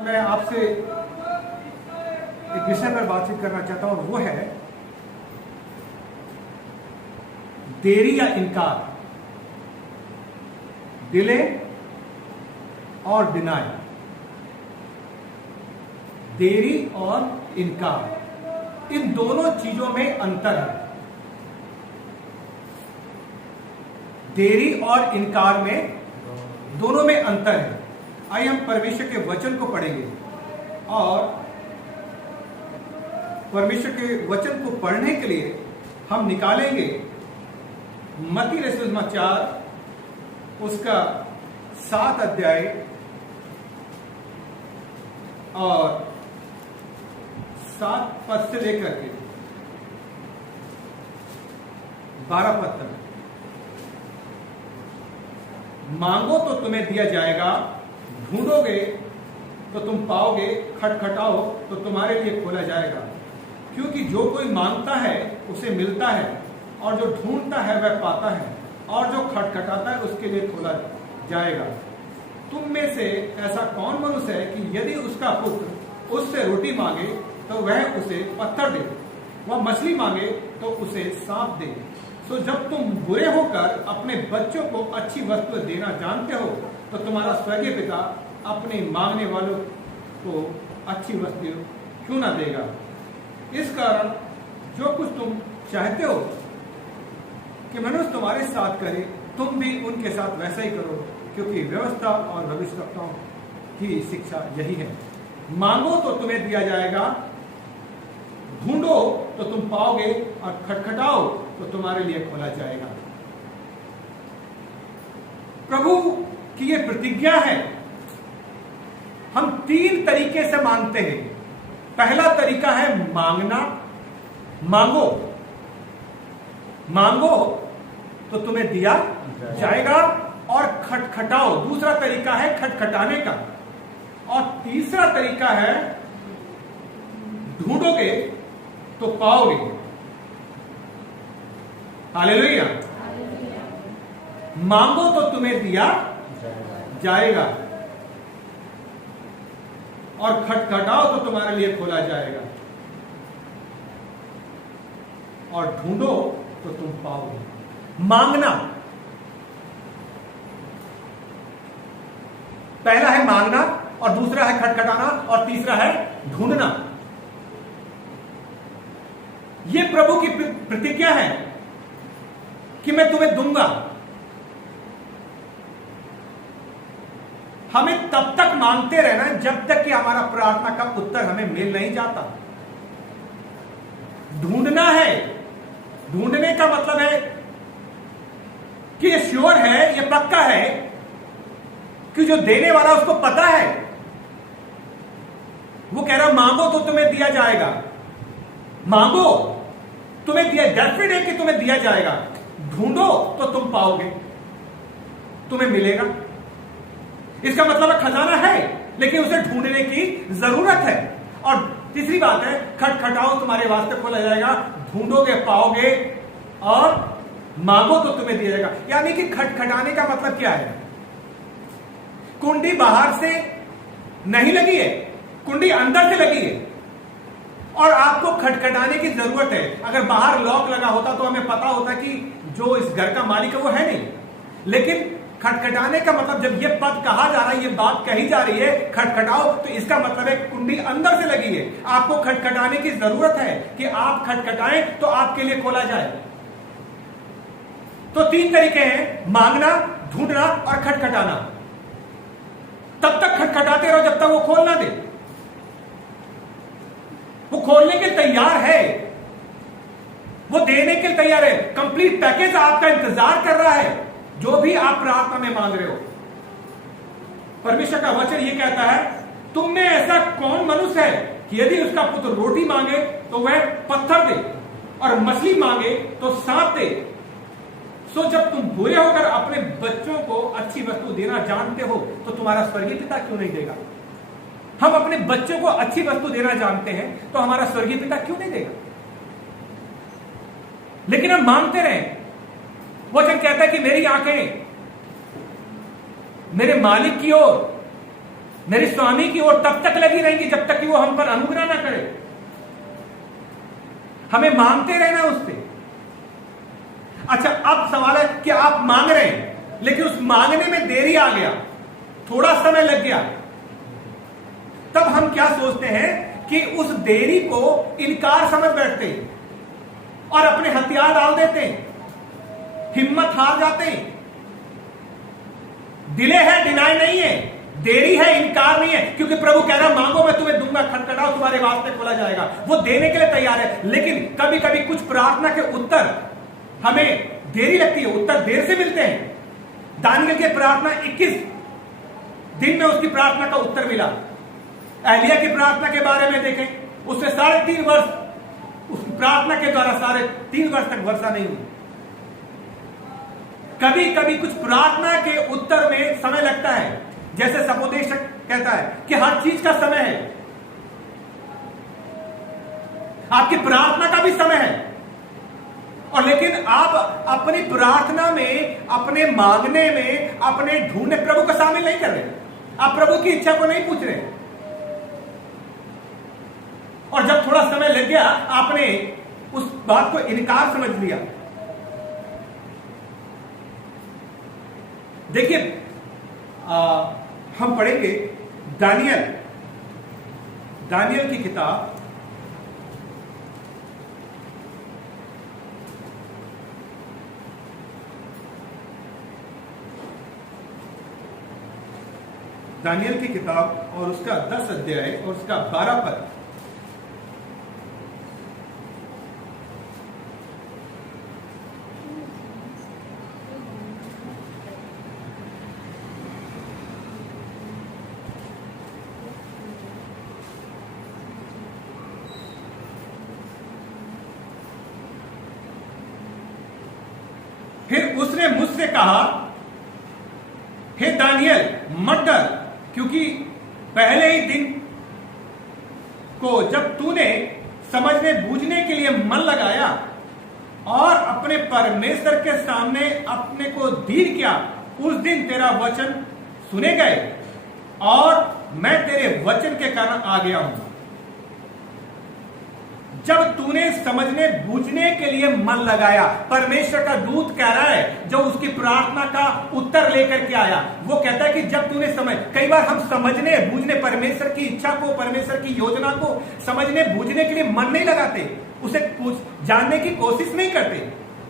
मैं आपसे एक विषय पर बातचीत करना चाहता हूं और वो है देरी या इनकार, डिले और डिनाई। देरी और इनकार, इन दोनों चीजों में अंतर है। देरी और इनकार में दोनों में अंतर है। आइए हम परमेश्वर के वचन को पढ़ेंगे और परमेश्वर के वचन को पढ़ने के लिए हम निकालेंगे मत्ती रसूल 4 उसका 7 अध्याय और 7 पद से लेकर के 12 पद तक। मांगो तो तुम्हें दिया जाएगा, ढूंढोगे तो तुम पाओगे, खटखटाओ तो तुम्हारे लिए खोला जाएगा। क्योंकि जो कोई मांगता है उसे मिलता है, और जो ढूंढता है वह पाता है, और जो खटखटाता है उसके लिए खोला जाएगा। तुम में से ऐसा कौन मनुष्य है कि यदि उसका पुत्र उससे रोटी मांगे तो वह उसे पत्थर दे, वह मछली मांगे तो उसे सांप दे। तो जब तुम बुरे होकर अपने बच्चों को अच्छी वस्तु देना जानते हो तो तुम्हारा स्वर्गीय पिता अपने मांगने वालों को अच्छी वस्तु क्यों ना देगा। इस कारण जो कुछ तुम चाहते हो कि मनुष्य तुम्हारे साथ करे, तुम भी उनके साथ वैसा ही करो, क्योंकि व्यवस्था और भविष्यवक्ताओं की शिक्षा यही है। मांगो तो तुम्हें दिया जाएगा, ढूंढो तो तुम पाओगे, और खटखटाओ तो तुम्हारे लिए खोला जाएगा। प्रभु की ये प्रतिज्ञा है। हम 3 तरीके से मांगते हैं। पहला तरीका है मांगना, मांगो, मांगो तो तुम्हें दिया जाएगा, और खटखटाओ दूसरा तरीका है खटखटाने का, और तीसरा तरीका है ढूंढोगे तो पाओगे। हालेलुया। मांगो तो तुम्हें दिया जाएगा, और खटखटाओ तो तुम्हारे लिए खोला जाएगा, और ढूंढो तो तुम पाओगे। मांगना, पहला है मांगना, और दूसरा है खटखटाना, और तीसरा है ढूंढना। यह प्रभु की प्रतिज्ञा है कि मैं तुम्हें दूंगा। हमें तब तक मांगते रहना जब तक कि हमारा प्रार्थना का उत्तर हमें मिल नहीं जाता। ढूंढना है, ढूंढने का मतलब है कि ये श्योर है, ये पक्का है कि जो देने वाला उसको पता है। वो कह रहा मांगो तो तुम्हें दिया जाएगा, मांगो तुम्हें दिया, डेफिनेट है कि तुम्हें दिया जाएगा। ढूंढो तो तुम पाओगे, तुम्हें मिलेगा। इसका मतलब खजाना है, लेकिन उसे ढूंढने की जरूरत है। और तीसरी बात है खटखटाओ तुम्हारे वास्ते खोला जाएगा, ढूंढोगे पाओगे, और मांगो तो तुम्हें दिया जाएगा। यानी कि खटखटाने का मतलब क्या है? कुंडी बाहर से नहीं लगी है, कुंडी अंदर से लगी है, और आपको खटखटाने की जरूरत है। अगर बाहर लॉक लगा होता तो हमें पता होता कि जो इस घर का मालिक है वो है नहीं। लेकिन खटखटाने का मतलब, जब ये पद कहा जा रहा है, ये बात कही जा रही है खटखटाओ, तो इसका मतलब है कुंडी अंदर से लगी है। आपको खटखटाने की जरूरत है कि आप खटखटाएं तो आपके लिए खोला जाए। तो 3 तरीके हैं, मांगना, ढूंढना और खटखटाना। तब तक खटखटाते रहो जब तक वो खोल ना दे। वो खोलने के तैयार है, वो देने के तैयार है। कंप्लीट पैकेज आपका इंतजार कर रहा है, जो भी आप प्रार्थना में मांग रहे हो। परमेश्वर का वचन ये कहता है, तुम में ऐसा कौन मनुष्य है कि यदि उसका पुत्र रोटी मांगे तो वह पत्थर दे, और मछली मांगे तो सांप दे। सो जब तुम बुरे होकर अपने बच्चों को अच्छी वस्तु देना जानते हो तो तुम्हारा स्वर्गीय पिता क्यों नहीं देगा? हम अपने बच्चों को अच्छी वस्तु देना जानते हैं तो हमारा स्वर्गीय पिता क्यों नहीं देगा? लेकिन हम मांगते रहे। वचन कहता है कि मेरी आंखें मेरे मालिक की ओर, मेरे स्वामी की ओर तब तक लगी रहेंगी जब तक कि वो हम पर अनुग्रह ना करे। हमें मांगते रहना उससे। अच्छा, अब सवाल है कि आप मांग रहे हैं लेकिन उस मांगने में देरी आ गया, थोड़ा समय लग गया, तब हम क्या सोचते हैं कि उस देरी को इनकार समझ बैठते हैं और अपने हथियार डाल देते हैं, हिम्मत हार जाते हैं। डिले है, डिनाई नहीं है, देरी है, इनकार नहीं है, क्योंकि प्रभु कह रहा मांगो मैं तुम्हें दूंगा, खटखटाओ तुम्हारे वास्ते खोला जाएगा। वो देने के लिए तैयार है। लेकिन कभी कभी कुछ प्रार्थना के उत्तर हमें देरी लगती है, उत्तर देर से मिलते हैं। दानियल की प्रार्थना 21 दिन में उसकी प्रार्थना का उत्तर मिला। एलिया की प्रार्थना के बारे में देखें, उसने 3.5 वर्ष उस प्रार्थना के द्वारा 3.5 वर्ष तक वर्षा नहीं हुई। कभी कभी कुछ प्रार्थना के उत्तर में समय लगता है, जैसे सपोदेशक कहता है कि हर चीज का समय है। आपकी प्रार्थना का भी समय है, और लेकिन आप अपनी प्रार्थना में, अपने मांगने में, अपने ढूंढने प्रभु को शामिल नहीं कर रहे। आप प्रभु की इच्छा को नहीं पूछ रहे, और जब थोड़ा समय लग गया आपने उस बात को इनकार समझ लिया। देखिए, हम पढ़ेंगे दानियल की किताब, दानियल की किताब और उसका 10 अध्याय और उसका 12 पद। फिर उसने मुझसे कहा, हे दानियल मत डर, क्योंकि पहले ही दिन को जब तूने समझने बूझने के लिए मन लगाया और अपने परमेश्वर के सामने अपने को दीन किया, उस दिन तेरा वचन सुने गए और मैं तेरे वचन के कारण आ गया हूं। जब तूने समझने बूझने के लिए मन लगाया, परमेश्वर का दूत कह रहा है, जो उसकी प्रार्थना का उत्तर लेकर के आया, वो कहता है कि जब तूने कई बार हम समझने बूझने, परमेश्वर की इच्छा को, परमेश्वर की योजना को समझने बूझने के लिए मन नहीं लगाते, उसे जानने की कोशिश नहीं करते।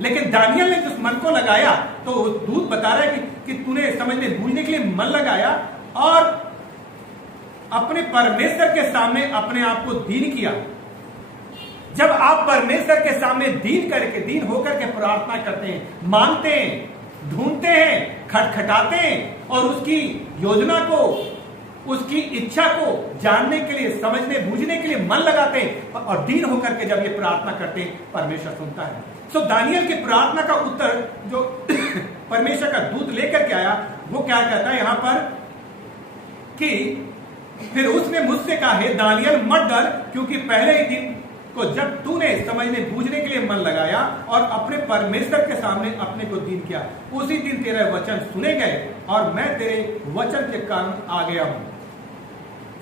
लेकिन दानियल ने जिस मन को लगाया, तो दूत बता रहा है कि तूने समझने बूझने के लिए मन लगाया और अपने परमेश्वर के सामने अपने आप को दीन किया। जब आप परमेश्वर के सामने दीन होकर के प्रार्थना करते हैं, मांगते हैं, ढूंढते हैं, खटखटाते हैं और उसकी योजना को, उसकी इच्छा को जानने के लिए, समझने बूझने के लिए मन लगाते हैं और दीन होकर के जब ये प्रार्थना करते हैं, परमेश्वर सुनता है। सो दानियल की प्रार्थना का उत्तर जो परमेश्वर का दूत लेकर के आया, वो क्या कहता है यहां पर कि फिर उसने मुझसे कहा, हे दानियल मत डर, क्योंकि पहले ही दिन को जब तूने समझने बूझने के लिए मन लगाया और अपने परमेश्वर के सामने अपने को दीन किया, उसी दिन तेरे वचन सुने गए और मैं तेरे वचन के कारण आ गया हूं।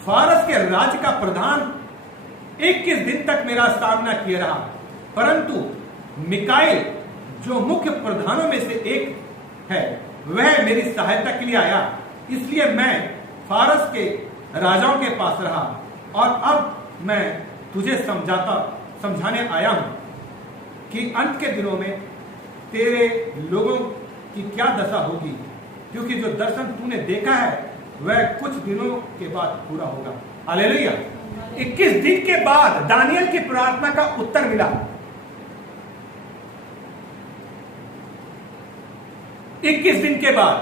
फारस के राज्य का प्रधान 21 दिन तक मेरा सामना किया रहा, परंतु मिकाएल जो मुख्य प्रधानों में से एक है, वह मेरी सहायता के लिए आया। इसलिए मैं फारस के राजाओं के पास रहा और अब मैं तुझे समझाने आया हूं कि अंत के दिनों में तेरे लोगों की क्या दशा होगी, क्योंकि जो दर्शन तूने देखा है वह कुछ दिनों के बाद पूरा होगा। हालेलुया। 21 दिन के बाद दानियल की प्रार्थना का उत्तर मिला। 21 दिन के बाद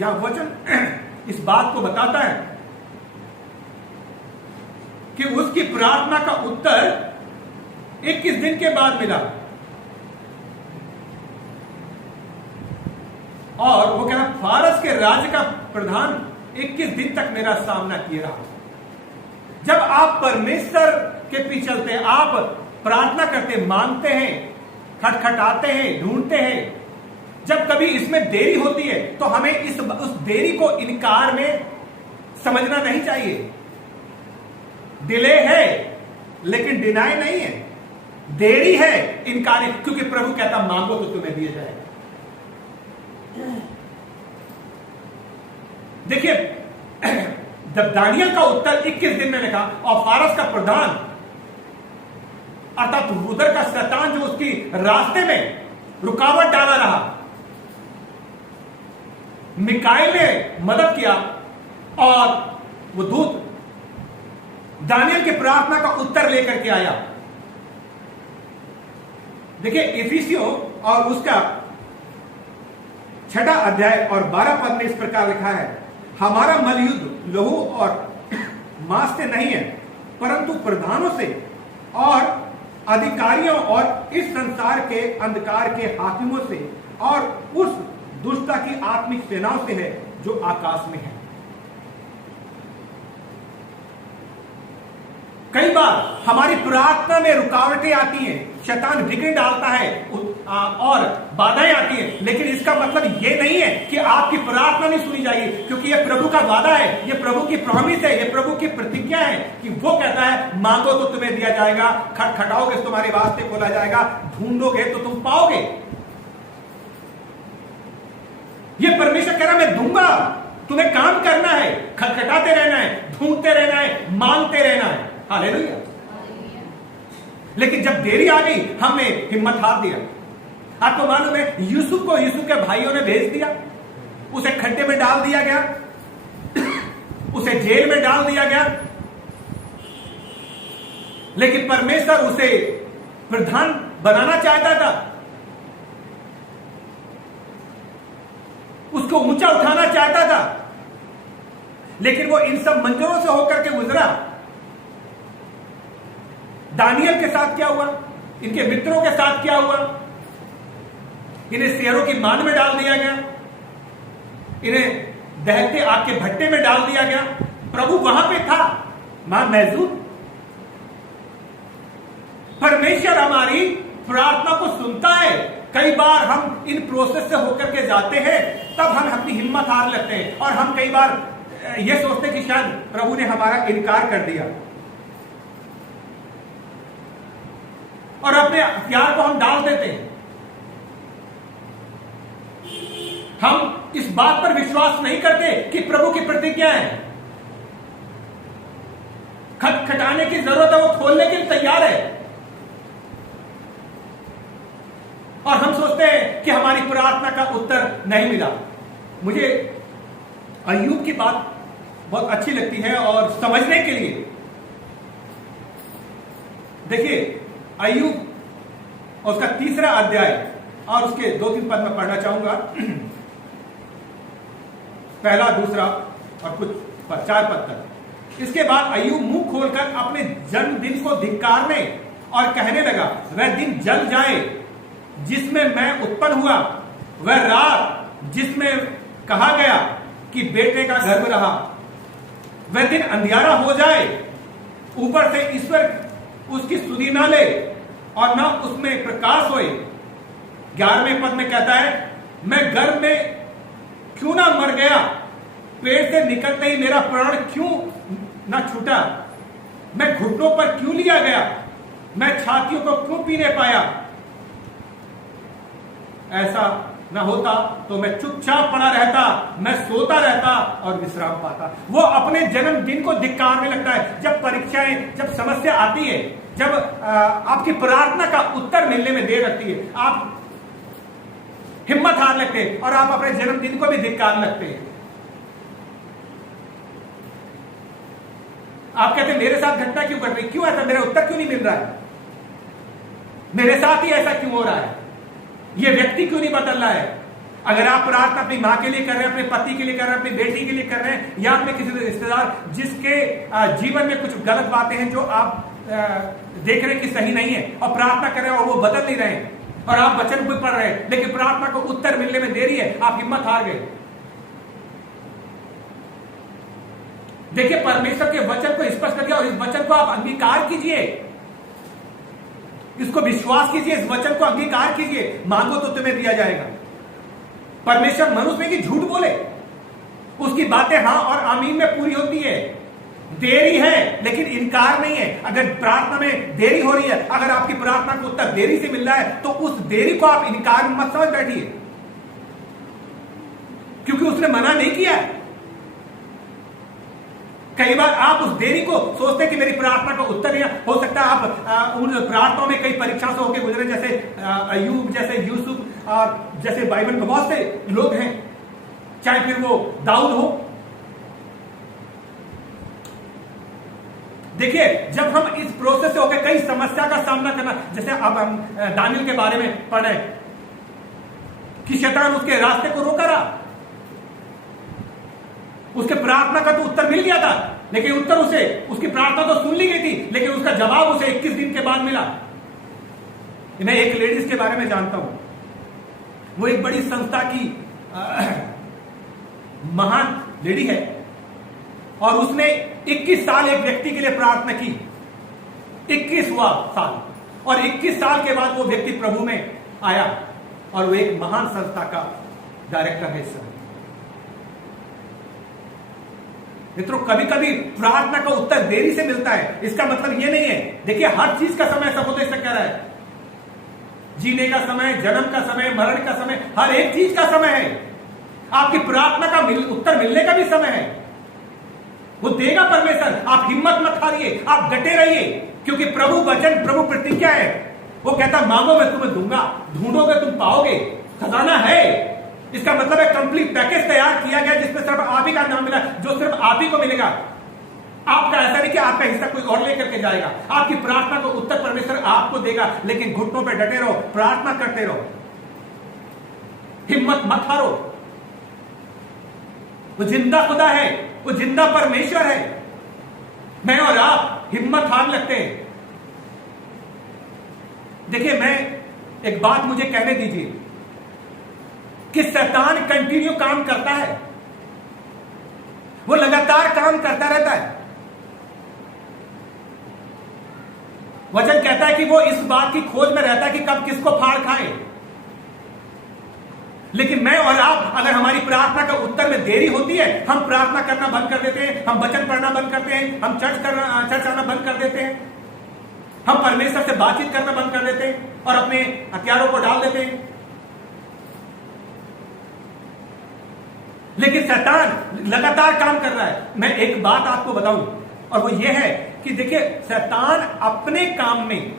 यह वचन इस बात को बताता है कि उसकी प्रार्थना का उत्तर 21 दिन के बाद मिला। और वो कह रहा, फारस के राज्य का प्रधान 21 दिन तक मेरा सामना किया रहा। जब आप परमेश्वर के पीछे चलते हैं, आप प्रार्थना करते हैं, मांगते हैं, खटखटाते हैं, ढूंढते हैं, जब कभी इसमें देरी होती है तो हमें उस देरी को इनकार में समझना नहीं चाहिए। डिले है लेकिन डिनाई नहीं है, देरी है इनकार, क्योंकि प्रभु कहता मांगो तो तुम्हें दिया जाएगा। देखिए, जब दानियल का उत्तर 21 दिन में लिखा और फारस का प्रधान अर्थात उधर का शैतान जो उसकी रास्ते में रुकावट डाला रहा, मिकाएल ने मदद किया और वो दूत दानियल की प्रार्थना का उत्तर लेकर के आया। देखिए, इफिसियों और उसका 6 अध्याय और 12 पद में इस प्रकार लिखा है, हमारा मलयुद्ध लहू और मांस से नहीं है, परंतु प्रधानों से और अधिकारियों और इस संसार के अंधकार के हाकिमों से और उस दुष्टता की आत्मिक सेनाओं से है जो आकाश में है। कई बार हमारी प्रार्थना में रुकावटें आती हैं, शैतान विघ्न डालता है और बाधाएं आती हैं, लेकिन इसका मतलब यह नहीं है कि आपकी प्रार्थना नहीं सुनी जाएगी, क्योंकि यह प्रभु का वादा है, यह प्रभु की प्रॉमिस है, यह प्रभु की प्रतिज्ञा है कि वो कहता है मांगो तो तुम्हें दिया जाएगा, खटखटाओगे तो तुम्हारे वास्ते खोला जाएगा, ढूंढोगे तो तुम पाओगे। यह परमेश्वर कह रहा मैं दूंगा, तुम्हें काम करना है, खटखटाते रहना है, ढूंढते रहना है, मांगते रहना है। हालेलुया। लेकिन जब देरी आ गई हमने हिम्मत हार दिया। आपको मालूम है यूसुफ को यूसुफ के भाइयों ने भेज दिया, उसे खड्डे में डाल दिया गया, उसे जेल में डाल दिया गया, लेकिन परमेश्वर उसे प्रधान बनाना चाहता था, उसको ऊंचा उठाना चाहता था, लेकिन वो इन सब मंजरों से होकर के गुजरा। दानियल के साथ क्या हुआ, इनके मित्रों के साथ क्या हुआ, इन्हें शेरों की मान में डाल दिया गया, इन्हें दहकते आग के भट्टे में डाल दिया गया। प्रभु वहां पे था, वहां मौजूद। परमेश्वर हमारी प्रार्थना को सुनता है। कई बार हम इन प्रोसेस से होकर के जाते हैं, तब हम अपनी हिम्मत हार लेते हैं और हम कई बार यह सोचते हैं कि शायद प्रभु ने हमारा इनकार कर दिया और अपने प्यार को हम डाल देते हैं। हम इस बात पर विश्वास नहीं करते कि प्रभु की प्रतिज्ञा है, खटखटाने की जरूरत है, वो खोलने के लिए तैयार है, और हम सोचते हैं कि हमारी प्रार्थना का उत्तर नहीं मिला। मुझे अय्यूब की बात बहुत अच्छी लगती है और समझने के लिए देखिए, अय्यूब और उसका 3 अध्याय और उसके 2-3 पद में पढ़ना चाहूंगा। पहला, दूसरा और कुछ 4 पद तक। इसके बाद अय्यूब मुंह खोलकर अपने जन्मदिन को धिक्कारने और कहने लगा, वह दिन जल जाए जिसमें मैं उत्पन्न हुआ, वह रात जिसमें कहा गया कि बेटे का गर्भ रहा, वह दिन अंधियारा हो जाए, ऊपर से ईश्वर उसकी स्तुति ना ले और ना उसमें प्रकाश होए। 11वें पद में कहता है, मैं गर्भ में क्यों ना मर गया, पेट से निकलते ही मेरा प्राण क्यों ना छूटा, मैं घुटनों पर क्यों लिया गया, मैं छातियों को क्यों पीने पाया। ऐसा न होता तो मैं चुपचाप पड़ा रहता, मैं सोता रहता और विश्राम पाता। वो अपने जन्मदिन को धिक्कारने लगता है। जब परीक्षाएं, जब समस्या आती है, जब आपकी प्रार्थना का उत्तर मिलने में देर लगती है, आप हिम्मत हार लगते हैं और आप अपने जन्मदिन को भी धिक्कार लगते हैं। आप कहते हैं मेरे साथ घटना क्यों घट रही, क्यों ऐसा, मेरा उत्तर क्यों नहीं मिल रहा है, मेरे साथ ही ऐसा क्यों हो रहा है, ये व्यक्ति क्यों नहीं बदल रहा है। अगर आप प्रार्थना अपनी मां के लिए कर रहे हैं, अपने पति के लिए कर रहे हैं, अपनी बेटी के लिए कर रहे हैं, या अपने किसी रिश्तेदार जिसके जीवन में कुछ गलत बातें हैं जो आप देख रहे हैं कि सही नहीं है, और प्रार्थना कर रहे हैं और वो बदल नहीं रहे हैं, और आप वचन भी पढ़ रहे हैं लेकिन प्रार्थना को उत्तर मिलने में देरी है, आप हिम्मत हार गए। देखिए, परमेश्वर के वचन को स्पष्ट करके और इस वचन को आप अंगीकार कीजिए, इसको विश्वास कीजिए, इस वचन को अंगीकार कीजिए। मांगो तो तुम्हें दिया जाएगा। परमेश्वर मनुष्य में कि झूठ बोले, उसकी बातें हां और आमीन में पूरी होती है। देरी है लेकिन इनकार नहीं है। अगर प्रार्थना में देरी हो रही है, अगर आपकी प्रार्थना का उत्तर देरी से मिल रहा है, तो उस देरी को आप इनकार मत समझ बैठिए, क्योंकि उसने मना नहीं किया। कई बार आप उस देरी को सोचते हैं कि मेरी प्रार्थना का उत्तर नहीं है। हो सकता है आप उन प्रार्थनाओं में कई परीक्षा से होकर गुजरे, जैसे अय्यूब, जैसे यूसुफ, जैसे बाइबल में बहुत से लोग हैं, चाहे फिर वो दाऊद हो। देखिए, जब हम इस प्रोसेस से होकर कई समस्या का सामना करना, जैसे अब हम दानियल के बारे में पढ़ रहे कि शैतान उसके रास्ते को रोका रहा, उसके प्रार्थना का तो उत्तर मिल गया था, लेकिन उत्तर उसे, उसकी प्रार्थना तो सुन ली गई थी, लेकिन उसका जवाब उसे 21 दिन के बाद मिला। मैं एक लेडीज के बारे में जानता हूं, वो एक बड़ी संस्था की महान लेडी है, और उसने 21 साल एक व्यक्ति के लिए प्रार्थना की, 21वां साल, और 21 साल के बाद वो व्यक्ति प्रभु में आया और वो एक महान संस्था का डायरेक्टर है इस समय। मित्रों, कभी कभी प्रार्थना का उत्तर देरी से मिलता है, इसका मतलब ये नहीं है, देखिए हर चीज का समय सहोदय से कह रहा है, जीने का समय, जन्म का समय, मरण का समय, हर एक चीज का समय है। आपकी प्रार्थना का उत्तर मिलने का भी समय है, वो देगा परमेश्वर। आप हिम्मत मत हारिए, आप डटे रहिए, क्योंकि प्रभु वचन, प्रभु प्रतिज्ञा है। वो कहता मांगो मैं तुम्हें दूंगा, ढूंढोगे तुम पाओगे, खजाना है। इसका मतलब है कंप्लीट पैकेज तैयार किया गया, जिसमें सिर्फ आप ही का नाम मिला, जो सिर्फ आप ही को मिलेगा। आपका ऐसा नहीं कि आपका हिस्सा कोई और लेकर के जाएगा। आपकी प्रार्थना को उत्तर परमेश्वर आपको देगा, लेकिन घुटनों पे डटे रहो, प्रार्थना करते रहो, हिम्मत मत हारो। वो जिंदा खुदा है, वो जिंदा परमेश्वर है। मैं और आप हिम्मत हार लगते हैं। देखिए, मैं एक बात मुझे कहने दीजिए कि शैतान कंटिन्यू काम करता है, वो लगातार काम करता रहता है। वचन कहता है कि वो इस बात की खोज में रहता है कि कब किसको फाड़ खाए। लेकिन मैं और आप, अगर हमारी प्रार्थना का उत्तर में देरी होती है, हम प्रार्थना करना बंद कर देते हैं, हम वचन पढ़ना बंद करते हैं, हम चर्च आना बंद कर देते हैं, हम परमेश्वर से बातचीत करना बंद कर देते हैं और अपने हथियारों को डाल देते हैं। लेकिन शैतान लगातार काम कर रहा है। मैं एक बात आपको बताऊं, और वो ये है कि देखिए, शैतान अपने काम में,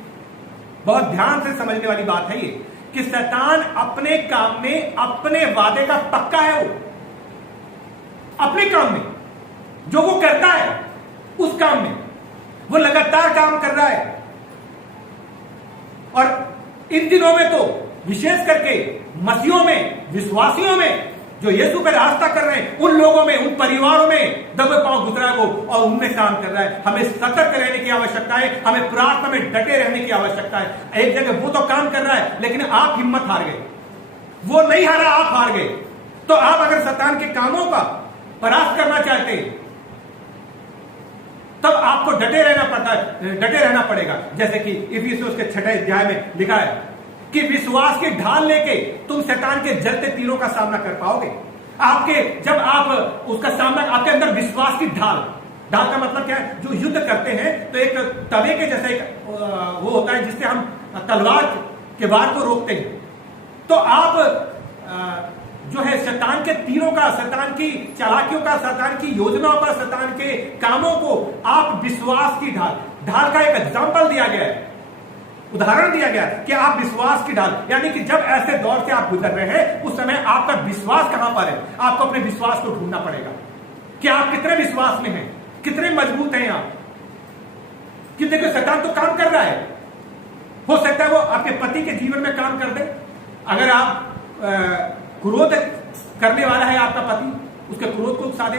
बहुत ध्यान से समझने वाली बात है ये, कि शैतान अपने काम में, अपने वादे का पक्का है। वो अपने काम में जो वो करता है, उस काम में वो लगातार काम कर रहा है। और इन दिनों में तो विशेष करके मसीहों में, विश्वासियों में, जो यीशु पर आस्था कर रहे हैं, उन लोगों में, उन परिवारों में दबे पांव गुजरा वो और उनमें काम कर रहा है। हमें सतर्क रहने की आवश्यकता है, हमें प्रार्थना में डटे रहने की आवश्यकता है। एक जगह वो तो काम कर रहा है, लेकिन आप हिम्मत हार गए, वो नहीं हारा, आप हार गए। तो आप अगर शैतान के कामों का परास्त करना चाहते हैं, तब आपको डटे रहना पड़ेगा। जैसे कि इफिसियों के 6 अध्याय में लिखा है कि विश्वास की ढाल लेके तुम शैतान के जलते तीरों का सामना कर पाओगे। जब आप उसका सामना, आपके अंदर विश्वास की ढाल का मतलब क्या है? जो युद्ध करते हैं तो एक तवे के जैसा एक वो होता है जिससे हम तलवार के वार को रोकते हैं। तो आप जो है शैतान के तीरों का, शैतान की चालाकियों का, शैतान की योजनाओं का, शैतान के कामों को आप विश्वास की ढाल का एक एग्जाम्पल दिया गया है, उदाहरण दिया गया कि आप विश्वास की ढाल, यानी कि जब ऐसे दौर से आप गुजर रहे हैं, उस समय आपका विश्वास कहां पर है? आपको अपने विश्वास को ढूंढना पड़ेगा कि आप कितने विश्वास में हैं, कितने मजबूत हैं आप। कि देखो, शैतान तो काम कर रहा है। हो सकता है वो आपके पति के जीवन में काम कर दे। अगर आप क्रोध करने वाला है आपका पति, उसके क्रोध को उकसा दे।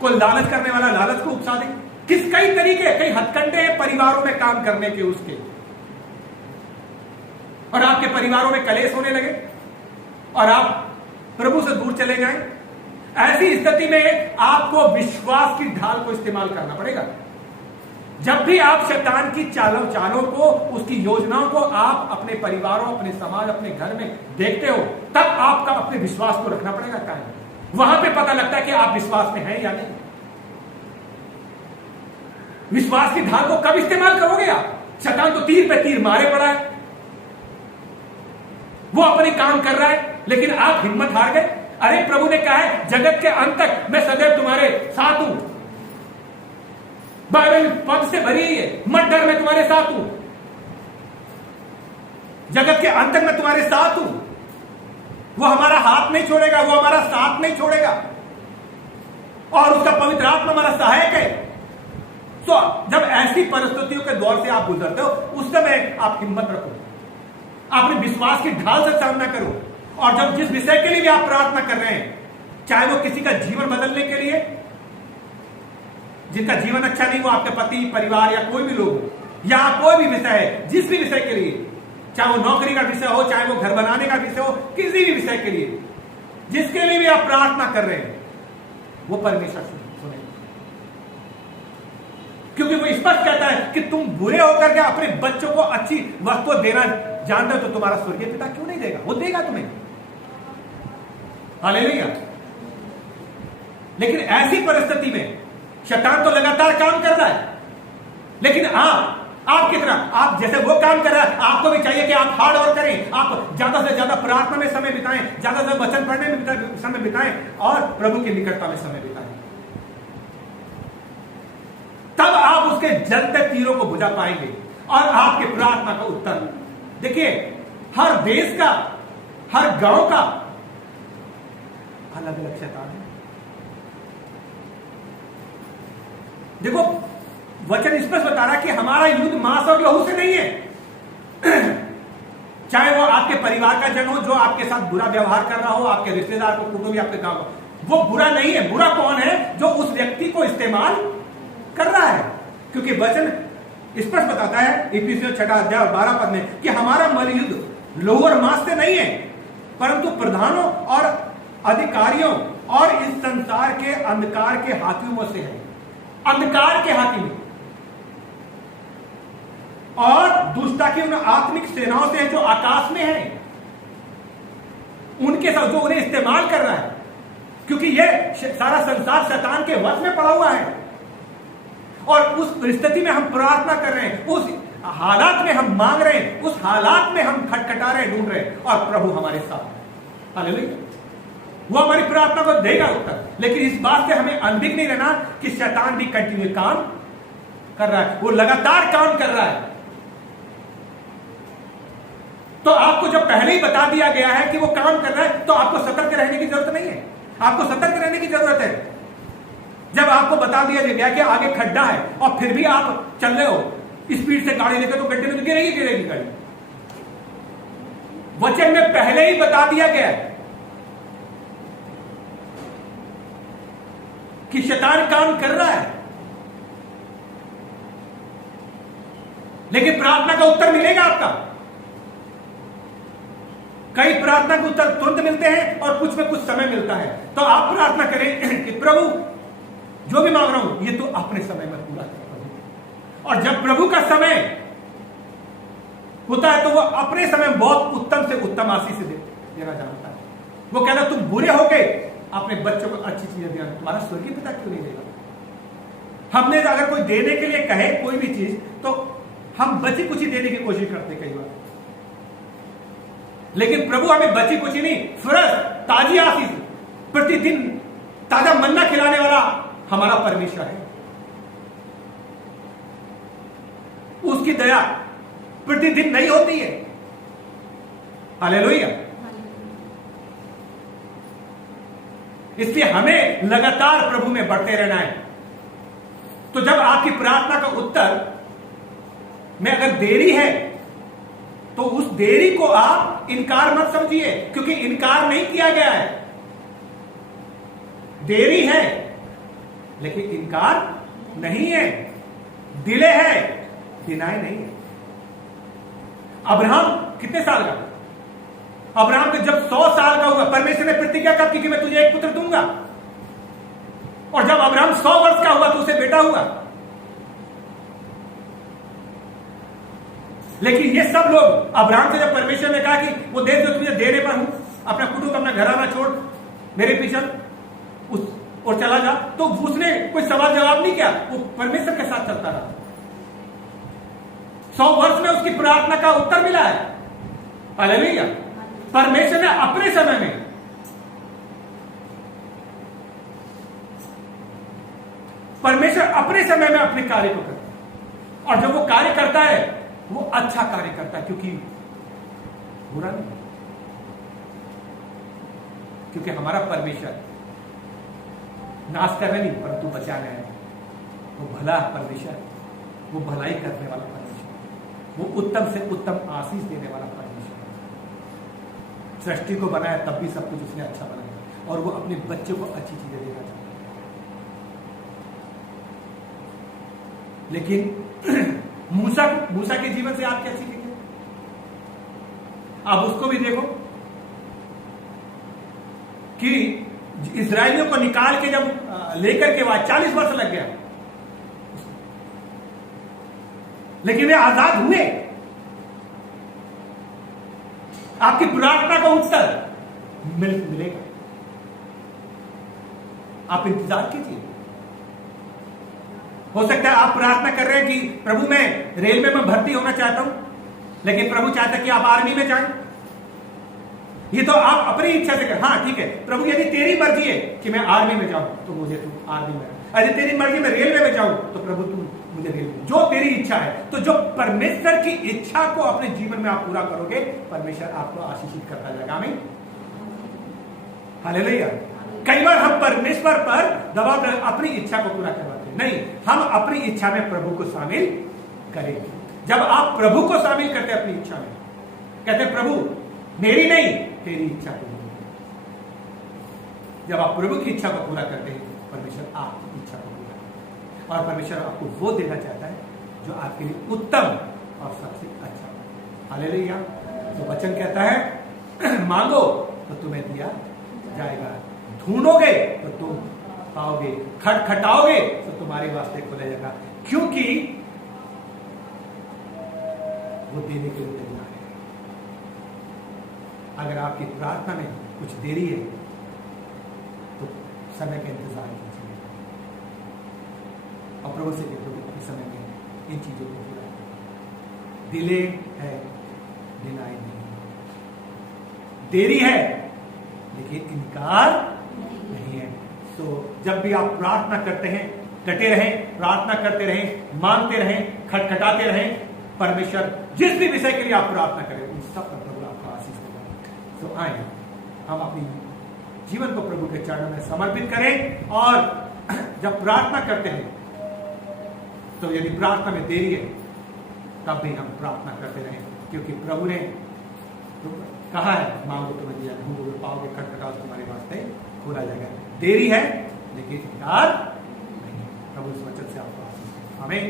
कोई लालच करने वाला लालच को उकसा दे। कई तरीके, कई हथकंडे हैं परिवारों में काम करने के उसके, और आपके परिवारों में कलेश होने लगे और आप प्रभु से दूर चले जाएं। ऐसी स्थिति में आपको विश्वास की ढाल को इस्तेमाल करना पड़ेगा। जब भी आप शैतान की चालों को, उसकी योजनाओं को आप अपने परिवारों, अपने समाज, अपने घर में देखते हो, तब आपका अपने विश्वास को रखना पड़ेगा कायम। वहां पे पता लगता है कि आप विश्वास में हैं या नहीं। विश्वास की ढाल को कब इस्तेमाल करोगे आप? शैतान तो तीर पे तीर मारे पड़ा है, वो अपने काम कर रहा है, लेकिन आप हिम्मत हार गए। अरे प्रभु ने कहा है जगत के अंत तक मैं सदैव तुम्हारे साथ हूं। बाइबल पद से भरी है, मत डर मैं तुम्हारे साथ हूं, जगत के अंत तक मैं तुम्हारे साथ हूं। वो हमारा हाथ नहीं छोड़ेगा, वो हमारा साथ नहीं छोड़ेगा, और उसका पवित्र आत्मा हमारा सहायक है। तो जब ऐसी परिस्थितियों के दौर से आप गुजरते हो, उस समय आप हिम्मत रखो, अपने विश्वास की ढाल से सामना करो। और जब जिस विषय के लिए भी आप प्रार्थना कर रहे हैं, चाहे वो किसी का जीवन बदलने के लिए, जिनका जीवन अच्छा नहीं, वो आपके पति, परिवार या कोई भी लोग, या कोई भी विषय है, जिस भी विषय के लिए, चाहे वो नौकरी का विषय हो, चाहे वो घर बनाने का विषय हो, किसी भी विषय के लिए, जिसके लिए भी आप प्रार्थना कर रहे हैं, वो परमेश्वर सुने, क्योंकि वो स्पष्ट कहता है कि तुम बुरे होकर के अपने बच्चों को अच्छी वस्तु देना जानते हो, तो तुम्हारा स्वर्गीय पिता क्यों नहीं देगा? वो देगा तुम्हें। हालेलुया। लेकिन ऐसी परिस्थिति में शैतान तो लगातार काम कर रहा है, लेकिन आप कितना, आप जैसे वो काम कर रहा है, आपको भी चाहिए कि आप हार्ड वर्क करें, आप ज्यादा से ज्यादा प्रार्थना में समय बिताएं, ज्यादा से वचन पढ़ने में समय बिताएं, और प्रभु की निकटता में समय बिताएं। तब आप उसके जलते तीरों को बुझा पाएंगे और आपके प्रार्थना का उत्तर। देखिए, हर देश का, हर गांव का अलग अलग शैतान है। देखो, वचन स्पष्ट बता रहा है कि हमारा युद्ध मांस और लहू से नहीं है। चाहे वो आपके परिवार का जन हो, जो आपके साथ बुरा व्यवहार कर रहा हो, आपके रिश्तेदार को, कुटुंब, आपके गांव को, वो बुरा नहीं है। बुरा कौन है? जो उस व्यक्ति को इस्तेमाल कर रहा है। क्योंकि वचन स्पष्ट बताता है इफिसियों 6 अध्याय 12 पद में कि हमारा मलयुद्ध लहू और मांस से नहीं है, परंतु प्रधानों और अधिकारियों और इस संसार के अंधकार के हाकिमों से है। अंधकार के हाकिम और दुष्टता की उन आत्मिक सेनाओं से है जो आकाश में है, उनके साथ, जो उन्हें इस्तेमाल कर रहा है। क्योंकि यह सारा संसार शैतान के वश में पड़ा हुआ है, और उस परिस्थिति में हम प्रार्थना कर रहे हैं, उस हालात में हम मांग रहे हैं, उस हालात में हम खटखटा रहे हैं, ढूंढ रहे हैं, और प्रभु हमारे साथ। हालेलुया। वो हमारी प्रार्थना को देगा उत्तर। लेकिन इस बात से हमें अनभिज्ञ नहीं रहना कि शैतान भी कंटिन्यू काम कर रहा है, वो लगातार काम कर रहा है। तो आपको जब पहले ही बता दिया गया है कि वो काम कर रहा है, तो आपको सतर्क रहने की जरूरत नहीं है। आपको सतर्क रहने की जरूरत है। जब आपको बता दिया गया कि आगे खड्डा है और फिर भी आप चल रहे हो स्पीड से गाड़ी लेकर, तो गड्ढे में तो गिरेगी गाड़ी। वचन में पहले ही बता दिया गया है कि शैतान काम कर रहा है, लेकिन प्रार्थना का उत्तर मिलेगा आपका। कई प्रार्थना के उत्तर तुरंत मिलते हैं और कुछ में कुछ समय मिलता है। तो आप प्रार्थना करें कि प्रभु, जो भी मांग रहा हूं ये तो अपने समय में पूरा कर। और जब प्रभु का समय होता है, तो वो अपने समय में बहुत उत्तम से उत्तम आशीष देना जानता है। वो कहता, तुम बुरे हो गए, अपने बच्चों को अच्छी चीजें देना, तुम्हारा स्वर्गीय पिता क्यों नहीं देगा? हमने अगर कोई देने के लिए कहे कोई भी चीज, तो हम बची कुछ ही देने की कोशिश करते कई बार, लेकिन प्रभु हमें बची कुछ ही नहीं, फ्रेश ताजी आशीष, प्रतिदिन ताजा मन्ना खिलाने वाला हमारा परमेश्वर है। उसकी दया प्रतिदिन नहीं होती है। हालेलुया। इसलिए हमें लगातार प्रभु में बढ़ते रहना है। तो जब आपकी प्रार्थना का उत्तर में अगर देरी है, तो उस देरी को आप इनकार मत समझिए, क्योंकि इनकार नहीं किया गया है। देरी है लेकिन इनकार नहीं है, डिले है, डिनाई नहीं है। अब्राहम कितने साल का? अब्राहम को जब 100 साल का हुआ, परमेश्वर ने प्रतिज्ञा कर दी कि मैं तुझे एक पुत्र दूंगा। और जब अब्राहम 100 वर्ष का हुआ तो उसे बेटा हुआ। लेकिन ये सब लोग अब्राहम से जब परमेश्वर ने कहा कि वो देश जो तुझे देने पर हूं, अपना कुटुंब अपना घराना छोड़ मेरे पीछे उस और चला जा, तो उसने कोई सवाल जवाब नहीं किया, वो परमेश्वर के साथ चलता रहा। 100 वर्ष में उसकी प्रार्थना का उत्तर मिला है। हालेलुया। परमेश्वर ने अपने समय में, परमेश्वर अपने समय में अपने कार्य को करता है, और जब वो कार्य करता है वो अच्छा कार्य करता है, क्योंकि बुरा नहीं, क्योंकि हमारा परमेश्वर नाश करने नहीं परंतु बचाने है। वो भला परमेश्वर, वो भलाई करने वाला परमेश्वर, वो उत्तम से उत्तम आशीष देने वाला परमेश्वर। सृष्टि को बनाया तब भी सब कुछ उसने अच्छा बनाया, और वो अपने बच्चों को अच्छी चीजें देना चाहता है। लेकिन मूसा के जीवन से आप क्या सीखेंगे? आप उसको भी देखो कि इस्राएलियों को निकाल के जब लेकर के बाद 40 वर्ष लग गया, लेकिन वे आजाद हुए। आपकी प्रार्थना का उत्तर मिलेगा, आप इंतजार कीजिए। हो सकता है आप प्रार्थना कर रहे हैं कि प्रभु मैं रेलवे में भर्ती होना चाहता हूं, लेकिन प्रभु चाहता है कि आप आर्मी में जाएं। ये तो आप अपनी इच्छा से कर, हाँ ठीक है प्रभु, यदि तेरी मर्जी है कि मैं आर्मी में जाऊं तो मुझे तू आर्मी में, यदि तेरी मर्जी मैं रेलवे में जाऊं तो प्रभु तू मुझे रेलवे, जो तेरी इच्छा है। तो जो परमेश्वर की इच्छा को अपने जीवन में आप पूरा करोगे, परमेश्वर आपको आशीषित करता जाएगा। आमीन, हालेलुया। कई बार हम परमेश्वर पर दबाव अपनी इच्छा को पूरा करवाते हैं, नहीं, हम अपनी इच्छा में प्रभु को शामिल करेंगे। जब आप प्रभु को शामिल करते हैं अपनी इच्छा में, कहते हैं प्रभु मेरी नहीं तेरी इच्छा पूरी। जब आप प्रभु की इच्छा को पूरा करते हैं, परमेश्वर आपकी इच्छा को पूरा करता है, और परमेश्वर आपको वो देना चाहता है जो आपके लिए उत्तम और सबसे अच्छा है। हालेलुया। तो वचन कहता है मांगो तो तुम्हें दिया जाएगा, ढूंढोगे तो तुम पाओगे, खटखटाओगे तो तुम्हारे वास्ते खोला जाएगा, क्योंकि वो देने के लिए तैयार है। अगर आपकी प्रार्थना में कुछ देरी है तो समय का इंतजार कीजिए, और प्रभु से देखो कि समय में इन चीजों को पूरा डिले है, डिनाई नहीं, देरी है लेकिन इनकार नहीं है। तो जब भी आप प्रार्थना करते हैं, डटे रहें, प्रार्थना करते रहें, मांगते रहें, खटखटाते रहें। परमेश्वर जिस भी विषय के लिए आप प्रार्थना करें उन सब पर प्रभु आपका आशीष देगा। तो आइए हम अपनी जीवन को प्रभु के चरणों में समर्पित करें, और जब प्रार्थना करते हैं तो यदि प्रार्थना में देरी है तब भी हम प्रार्थना करते रहें, क्योंकि प्रभु ने कहा है मांगो तुम्हें दिया, ढूंढोगे पाओगे, खटखटाओ तुम्हारे वास्ते खोला जाएगा। देरी है लेकिन इनकार नहीं। प्रभु इस वचन से आपको आशीष। आमीन।